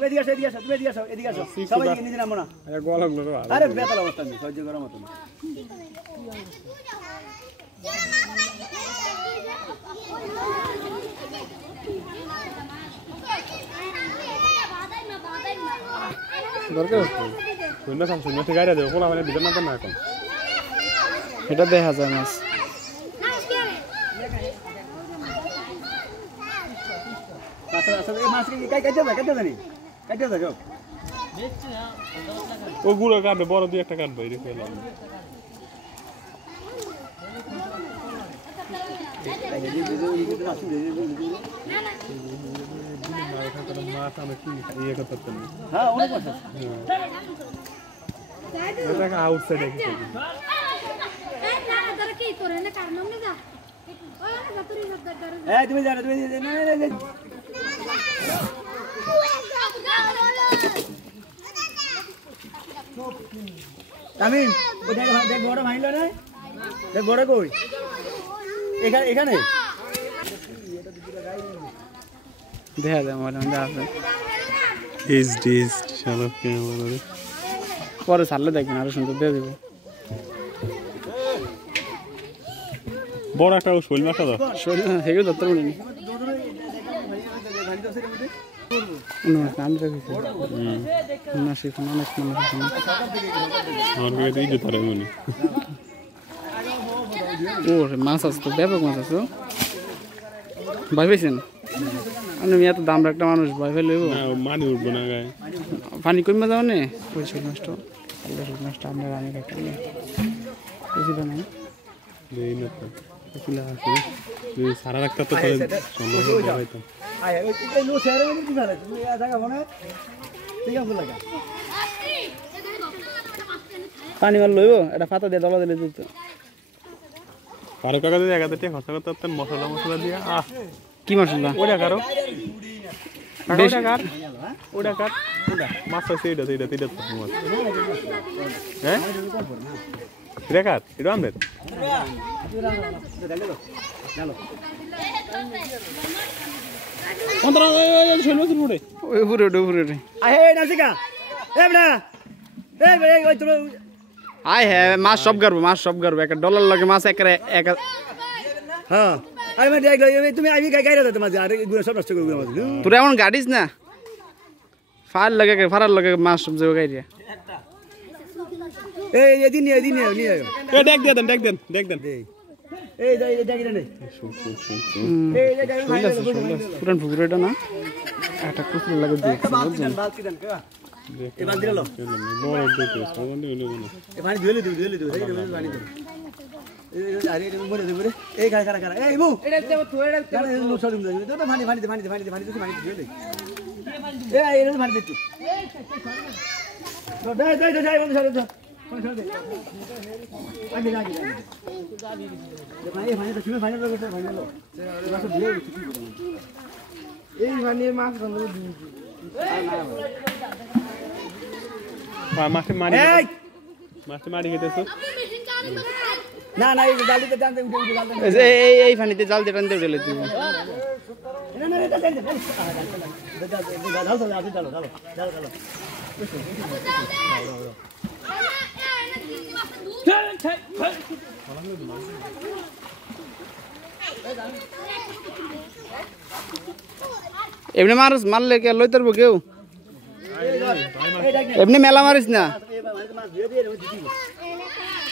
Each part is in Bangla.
এদিকে আসো তুমি এদিকে আসো সবাই নিজে নামো না আরে বেতাল অবস্থা নেই সহ্য করার মতো না দরকার শূন্য থেকে গাড়ি দেবো খোলা মানে ভিতর না না এখন এটা দেখা যায় মাছ ও গুঁড়ো কাটবে বড় দুই একটা কাটবে রেখে এলাম মাছ আমি কি ইয়ে করতে পারতাম হ্যাঁ অনেক মাছ আছে এটা আউটসাইড আছে তুমি জানো আমি দেখ বড় ভাইল না দেখ বড় কই এখানে দেখা যায় মনে আছে পরে ছাড়লে দেখবেন আরো সুন্দর দিয়ে দেবো বড় একটা শৈল মাছ শৈল হেগে ধরতে পারিনি মাছ আছে তো ব্যাপক মাছ আছে ভয় পেয়েছেন আমি এত দাম একটা মানুষ ভয় পেলে মানি উঠবো না গায়ে পানি কমে যাও নে ওই শৈল মাছটা শৈল মাছটা আমরা রানি একটা বুঝিল না সারা রাখতে তো পানি মার লইব এটা ফাতা দিয়ে দলা দিলে দিত কারো কাকা যদি একা দিয়ে খরচা করতে পারতেন মশলা দিয়ে কি মশলা ওটা কারো ওটা কার মাছ আছে এটা হ্যাঁ রেখাত এটা আমাদের মাছ সব গারবো একটা ডলার লাগে মাছ হ্যাঁ তুমি তোর এমন গাড়িস না ফারার লাগে মাছ সব যাবো গাড়ি পুরান পুকুর এটা না একটা কুকুর লাগে মারি খেতেছ না না এই পানিতে জাল দিয়ে টানতে উঠে তুই এমনি মারলে কে লই তারবো কেউ এমনি মেলা মারিস না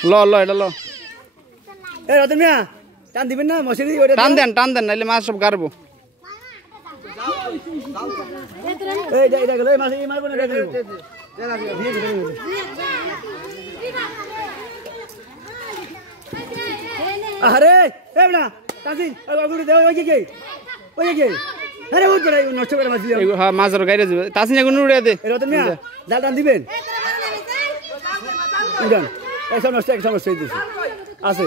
ল এটা ল রতন মিয়া টান দিবেন না মশারি টান দেন নাইলে মাছ সব গারবো আরে না টানছি নষ্ট করে মাছের গাড়ি যাবে তাসিন এখন উড়ে দে রতন মিয়া জাল টান দিবেন সমস্যা আছে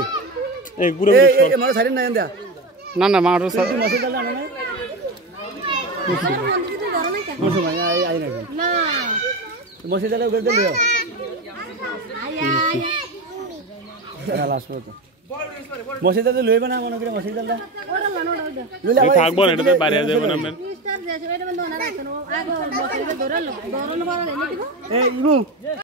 না না মার মসজিদে লইবে না মনে করে মসজিদ থাকবো না এটা বাইরে যাবেন আপনার এই ইমু